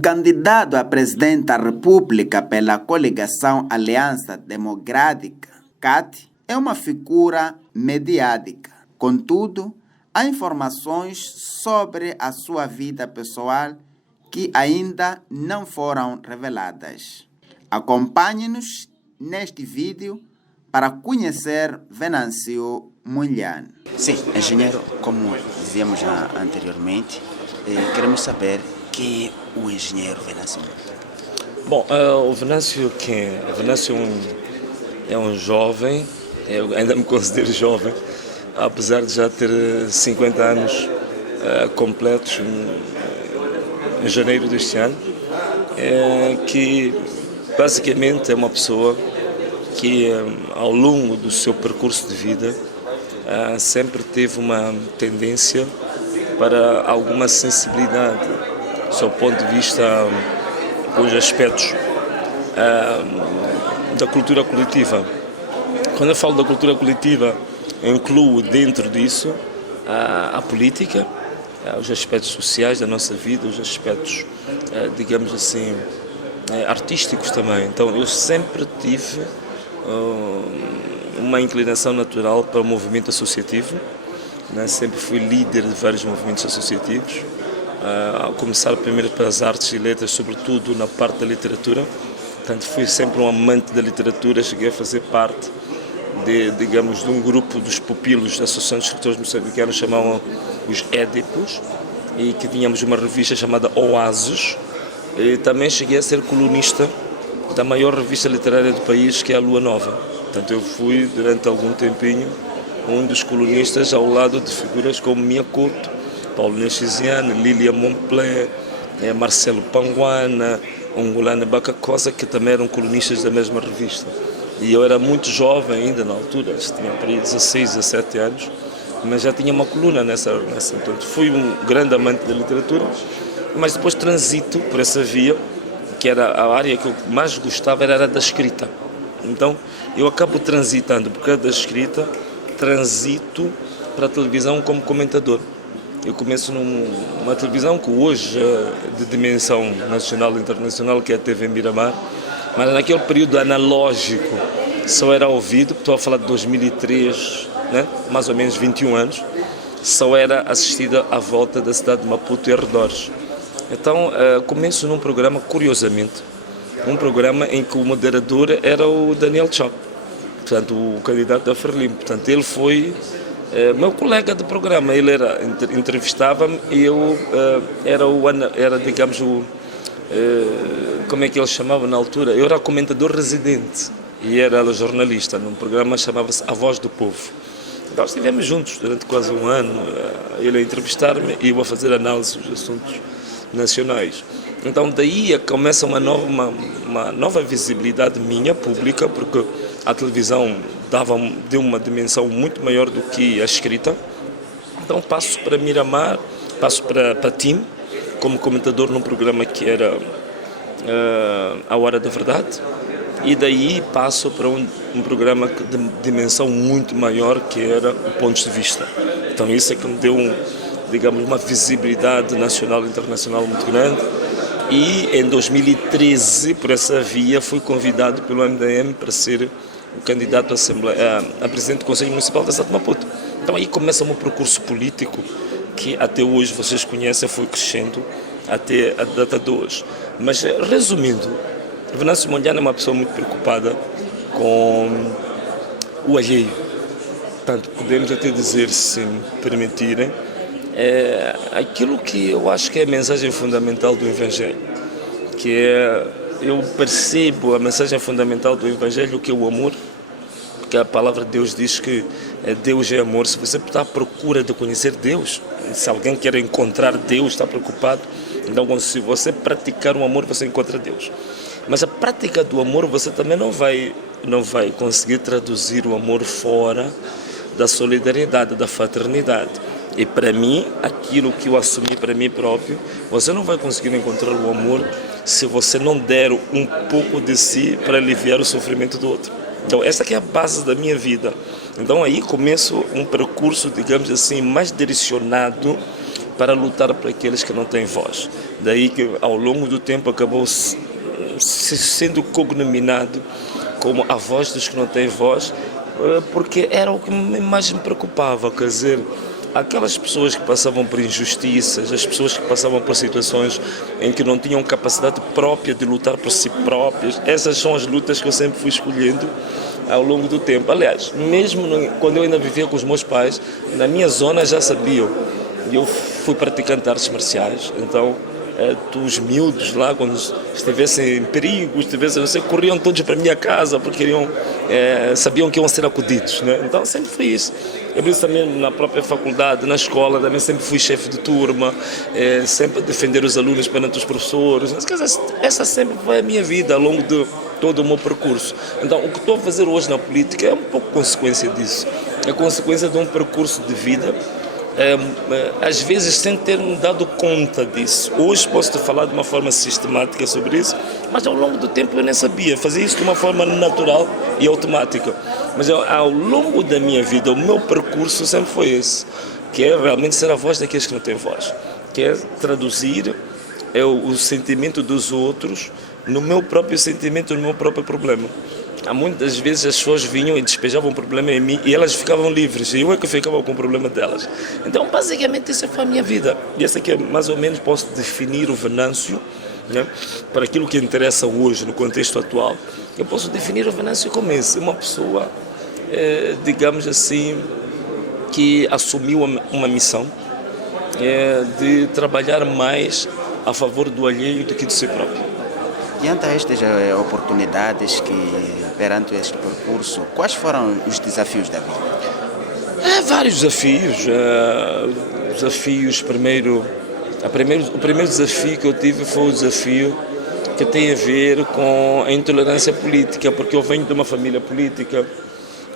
candidato a presidente da República pela coligação Aliança Democrática, CAT, é uma figura mediática. Contudo, há informações sobre a sua vida pessoal que ainda não foram reveladas. Acompanhe-nos neste vídeo para conhecer Venâncio Munhane. Sim, engenheiro, como dizíamos já anteriormente, queremos saber quem é o engenheiro Venâncio. Bom, o Venâncio quem é? O Venâncio é um jovem, eu ainda me considero jovem, apesar de já ter 50 anos completos em janeiro deste ano, que basicamente é uma pessoa que ao longo do seu percurso de vida sempre teve uma tendência para alguma sensibilidade do seu ponto de vista com os aspectos da cultura coletiva. Quando eu falo da cultura coletiva, incluo dentro disso a política, os aspectos sociais da nossa vida, os aspectos, digamos assim, artísticos também. Então eu sempre tive uma inclinação natural para o movimento associativo, né? Sempre fui líder de vários movimentos associativos, a começar primeiro pelas artes e letras, sobretudo na parte da literatura. Portanto, fui sempre um amante da literatura, cheguei a fazer parte digamos, de um grupo dos pupilos da Associação de Escritores Moçambicanos, chamavam os Édipos, e que tínhamos uma revista chamada Oasis, e também cheguei a ser colunista da maior revista literária do país, que é a Lua Nova. Portanto, eu fui, durante algum tempinho, um dos colunistas ao lado de figuras como Mia Couto, Paulo Nechiziane, Lília Montplé, Marcelo Panguana, Ongolana Bacacosa, que também eram colunistas da mesma revista. E eu era muito jovem ainda na altura, tinha por aí 16, 17 anos, mas já tinha uma coluna nessa. Portanto, fui um grande amante da literatura, mas depois transito por essa via, que era a área que eu mais gostava, era a da escrita. Então, eu acabo transitando, porque da escrita, transito para a televisão como comentador. Eu começo numa televisão que hoje é de dimensão nacional e internacional, que é a TV Miramar, mas naquele período analógico só era ouvido, estou a falar de 2003, né? Mais ou menos 21 anos, só era assistida à volta da cidade de Maputo e arredores. Então começo num programa, curiosamente, um programa em que o moderador era o Daniel Chop, portanto o candidato da Frelimo. Portanto, ele foi meu colega de programa, ele entrevistava-me e eu era digamos como é que ele chamava na altura? Eu era comentador residente e era jornalista num programa que chamava-se A Voz do Povo. Então estivemos juntos durante quase um ano, ele a entrevistar-me e eu a fazer análise dos assuntos nacionais. Então daí começa uma nova visibilidade minha, pública, porque a televisão deu uma dimensão muito maior do que a escrita. Então passo para Miramar, passo para TIM, como comentador num programa que era A Hora da Verdade, e daí passo para um programa de dimensão muito maior, que era o Pontos de Vista. Então isso é que me deu, digamos, uma visibilidade nacional e internacional muito grande. E em 2013, por essa via, fui convidado pelo MDM para ser o candidato a presidente do Conselho Municipal da cidade de Maputo. Então aí começa o meu percurso político, que até hoje vocês conhecem, foi crescendo até a data de hoje. Mas resumindo, Venâncio Munhane é uma pessoa muito preocupada com o alheio. Portanto, podemos até dizer, se me permitirem, aquilo que eu acho que é a mensagem fundamental do Evangelho, que eu percebo a mensagem fundamental do Evangelho, que é o amor, porque a palavra de Deus diz que Deus é amor. Se você está à procura de conhecer Deus, se alguém quer encontrar Deus, está preocupado, então se você praticar o amor, você encontra Deus. Mas a prática do amor, você também não vai conseguir traduzir o amor fora da solidariedade, da fraternidade. E para mim, aquilo que eu assumi para mim próprio, você não vai conseguir encontrar o amor se você não der um pouco de si para aliviar o sofrimento do outro. Então essa que é a base da minha vida. Então aí começo um percurso, digamos assim, mais direcionado para lutar para aqueles que não têm voz. Daí que ao longo do tempo acabou sendo cognominado como a voz dos que não têm voz, porque era o que mais me preocupava, quer dizer, aquelas pessoas que passavam por injustiças, as pessoas que passavam por situações em que não tinham capacidade própria de lutar por si próprias, essas são as lutas que eu sempre fui escolhendo ao longo do tempo. Aliás, mesmo quando eu ainda vivia com os meus pais, na minha zona já sabiam. Eu fui praticante de artes marciais, então os miúdos lá, quando estivessem em perigo, não sei, corriam todos para a minha casa porque sabiam que iam ser acudidos, né? Então sempre foi isso. Eu por isso também na própria faculdade, na escola, também sempre fui chefe de turma, sempre a defender os alunos perante os professores. Essa sempre foi a minha vida ao longo de todo o meu percurso. Então o que estou a fazer hoje na política é um pouco consequência disso. É consequência de um percurso de vida, às vezes sem ter me dado conta disso. Hoje posso te falar de uma forma sistemática sobre isso, mas ao longo do tempo eu nem sabia, fazia isso de uma forma natural e automática. Mas ao longo da minha vida, o meu percurso sempre foi esse, que é realmente ser a voz daqueles que não têm voz, que é traduzir o sentimento dos outros no meu próprio sentimento, no meu próprio problema. Há muitas vezes as pessoas vinham e despejavam o problema em mim e elas ficavam livres, e eu é que ficava com o problema delas. Então, basicamente, essa foi a minha vida. E essa aqui, mais ou menos, posso definir o Venâncio, né, para aquilo que interessa hoje, no contexto atual. Eu posso definir o Venâncio como esse, uma pessoa, digamos assim, que assumiu uma missão de trabalhar mais a favor do alheio do que de si próprio. Diante a estas oportunidades que perante este percurso, quais foram os desafios da vida? Vários desafios. O primeiro desafio que eu tive foi o desafio que tem a ver com a intolerância política, porque eu venho de uma família política.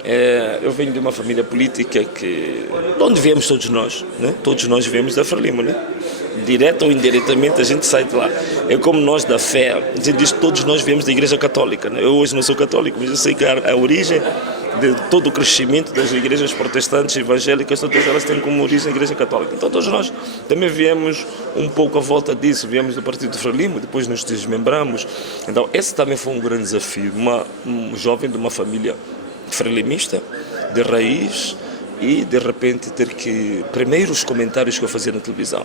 De onde viemos todos nós, né? Todos nós viemos da Frelimo, né? Direto ou indiretamente a gente sai de lá. É como nós da fé, a gente diz que todos nós viemos da Igreja Católica, né? Eu hoje não sou católico, mas eu sei que a origem de todo o crescimento das igrejas protestantes, evangélicas, todas elas têm como origem a Igreja Católica. Então todos nós também viemos um pouco à volta disso, viemos do Partido Frelimo, depois nos desmembramos. Então esse também foi um grande desafio, um jovem de uma família frelimista, de raiz, e de repente ter que, primeiro os comentários que eu fazia na televisão,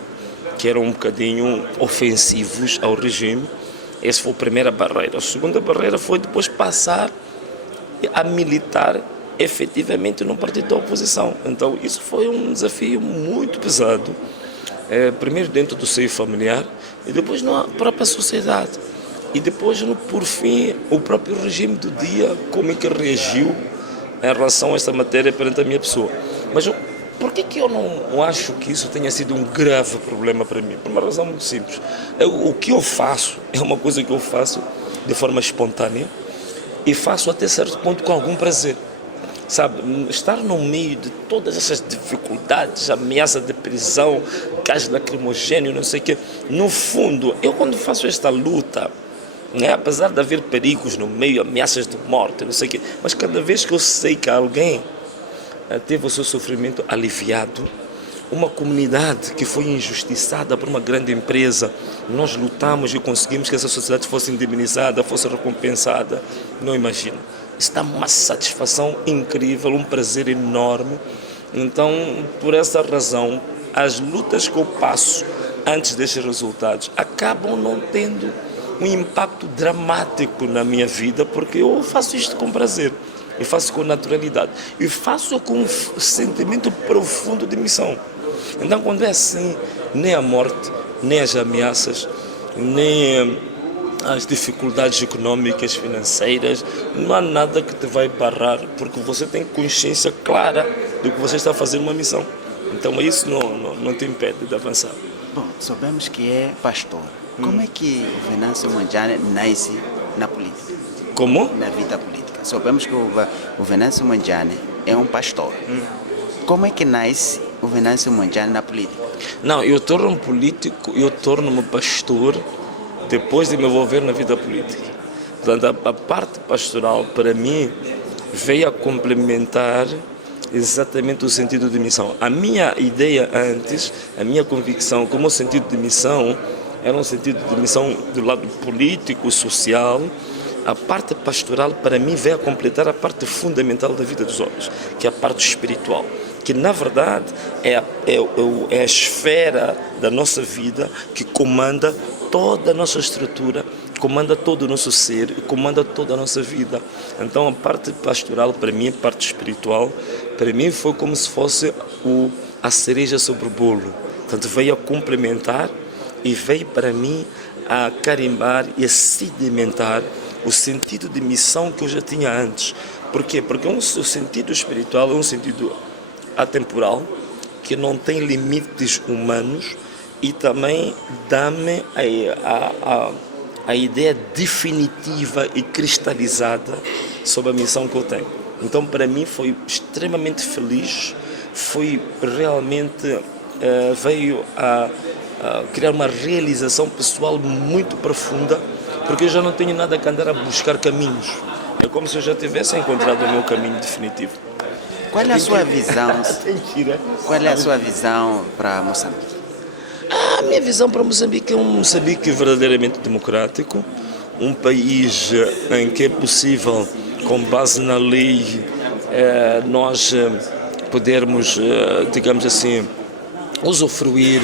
que eram um bocadinho ofensivos ao regime, essa foi a primeira barreira. A segunda barreira foi depois passar a militar efetivamente no partido da oposição. Então isso foi um desafio muito pesado, primeiro dentro do seio familiar e depois na própria sociedade. E depois, por fim, o próprio regime do dia, como é que reagiu em relação a esta matéria perante a minha pessoa. Mas por que eu não acho que isso tenha sido um grave problema para mim? Por uma razão muito simples. O que eu faço é uma coisa que eu faço de forma espontânea e faço até certo ponto com algum prazer. Sabe, estar no meio de todas essas dificuldades, ameaça de prisão, gás lacrimogêneo, não sei o quê, no fundo, eu quando faço esta luta, né, apesar de haver perigos no meio, ameaças de morte, não sei o quê, mas cada vez que eu sei que alguém teve o seu sofrimento aliviado, uma comunidade que foi injustiçada por uma grande empresa, nós lutamos e conseguimos que essa sociedade fosse indemnizada, fosse recompensada, não imagino. Isso dá uma satisfação incrível, um prazer enorme. Então, por essa razão, as lutas que eu passo antes destes resultados acabam não tendo um impacto dramático na minha vida, porque eu faço isto com prazer, eu faço com naturalidade, e faço com um sentimento profundo de missão. Então, quando é assim, nem a morte, nem as ameaças, nem as dificuldades econômicas, financeiras, não há nada que te vai barrar, porque você tem consciência clara de que você está a fazer uma missão. Então, isso não te impede de avançar. Bom, sabemos que é pastor. Como é que o Venâncio Mondlane nasce na política? Como? Na vida política. Sabemos que o Venâncio Mondlane é um pastor. Como é que nasce o Venâncio Mondlane na política? Não, eu torno-me político, eu torno-me pastor depois de me envolver na vida política. Portanto, a parte pastoral, para mim, veio a complementar exatamente o sentido de missão. A minha ideia antes, a minha convicção como o sentido de missão, era um sentido de missão do lado político, social. A parte pastoral, para mim, veio a completar a parte fundamental da vida dos homens, que é a parte espiritual, que na verdade é a esfera da nossa vida que comanda toda a nossa estrutura, comanda todo o nosso ser, comanda toda a nossa vida. Então a parte pastoral, para mim, a parte espiritual, para mim foi como se fosse a cereja sobre o bolo. Portanto, veio a complementar e veio para mim a carimbar e a sedimentar o sentido de missão que eu já tinha antes. Por quê? Porque o sentido espiritual é um sentido atemporal, que não tem limites humanos, e também dá-me a ideia definitiva e cristalizada sobre a missão que eu tenho. Então, para mim, foi extremamente feliz, foi realmente, veio a criar uma realização pessoal muito profunda, porque eu já não tenho nada que andar a buscar caminhos. É como se eu já tivesse encontrado o meu caminho definitivo. Qual é a sua visão? Qual é a sua visão para Moçambique? A minha visão para Moçambique é um Moçambique verdadeiramente democrático, um país em que é possível, com base na lei, nós podermos, digamos assim, usufruir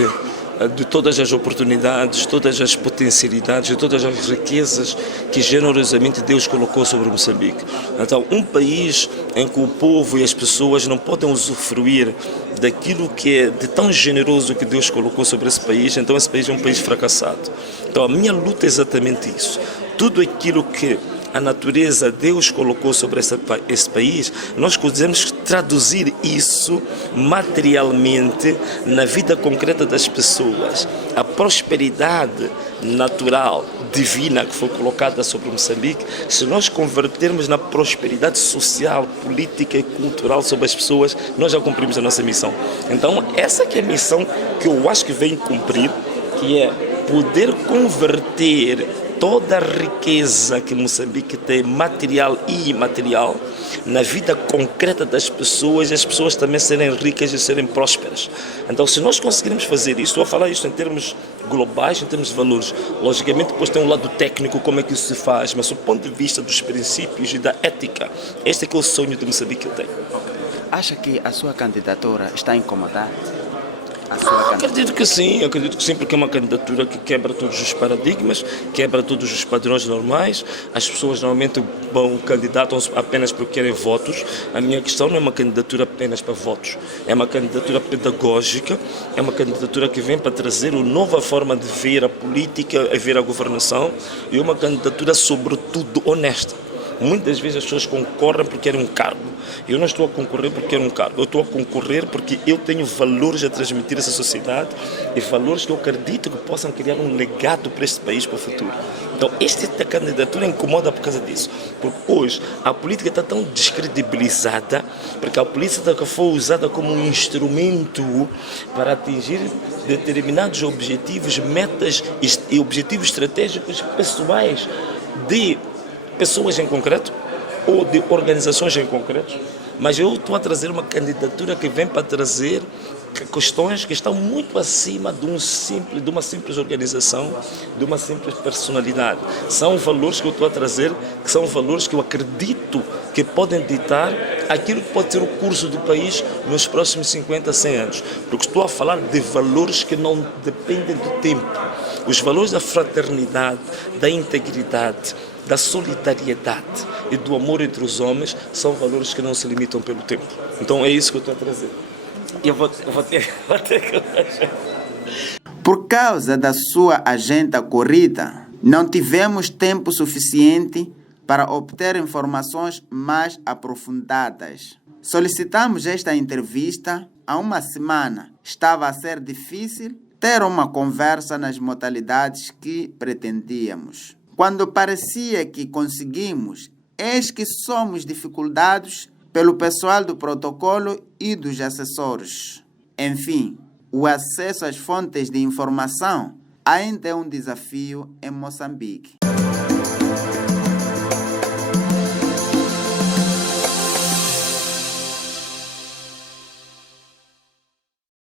de todas as oportunidades, todas as potencialidades e todas as riquezas que generosamente Deus colocou sobre Moçambique. Então, um país em que o povo e as pessoas não podem usufruir daquilo que é de tão generoso que Deus colocou sobre esse país, então esse país é um país fracassado. Então, a minha luta é exatamente isso. Tudo aquilo que a natureza, Deus colocou sobre esse país, nós podemos traduzir isso materialmente na vida concreta das pessoas. A prosperidade natural, divina, que foi colocada sobre Moçambique, se nós convertermos na prosperidade social, política e cultural sobre as pessoas, nós já cumprimos a nossa missão. Então, essa que é a missão que eu acho que vem cumprir, que é poder converter toda a riqueza que Moçambique tem, material e imaterial, na vida concreta das pessoas, e as pessoas também serem ricas e serem prósperas. Então, se nós conseguirmos fazer isso, estou a falar isso em termos globais, em termos de valores, logicamente depois tem um lado técnico, como é que isso se faz, mas do ponto de vista dos princípios e da ética, este é que é o sonho de Moçambique que eu tenho. Acha que a sua candidatura está a incomodar? Acredito que sim, porque é uma candidatura que quebra todos os paradigmas, quebra todos os padrões normais. As pessoas normalmente candidatam-se apenas porque querem votos. A minha questão não é uma candidatura apenas para votos, é uma candidatura pedagógica, é uma candidatura que vem para trazer uma nova forma de ver a política, a ver a governação, e uma candidatura sobretudo honesta. Muitas vezes as pessoas concorrem porque querem um cargo. Eu não estou a concorrer porque quero um cargo. Eu estou a concorrer porque eu tenho valores a transmitir a essa sociedade e valores que eu acredito que possam criar um legado para este país para o futuro. Então, esta candidatura incomoda por causa disso. Porque hoje a política está tão descredibilizada, porque a política foi usada como um instrumento para atingir determinados objetivos, metas e objetivos estratégicos pessoais de pessoas em concreto ou de organizações em concreto, mas eu estou a trazer uma candidatura que vem para trazer questões que estão muito acima de uma simples organização, de uma simples personalidade. São valores que eu estou a trazer, que são valores que eu acredito que podem ditar aquilo que pode ser o curso do país nos próximos 50, 100 anos. Porque estou a falar de valores que não dependem do tempo. Os valores da fraternidade, da integridade, da solidariedade e do amor entre os homens são valores que não se limitam pelo tempo. Então é isso que eu estou a trazer. Eu vou ter que... Por causa da sua agenda corrida, não tivemos tempo suficiente para obter informações mais aprofundadas. Solicitamos esta entrevista há uma semana. Estava a ser difícil ter uma conversa nas modalidades que pretendíamos. Quando parecia que conseguimos, eis que somos dificultados pelo pessoal do protocolo e dos assessores. Enfim, o acesso às fontes de informação ainda é um desafio em Moçambique.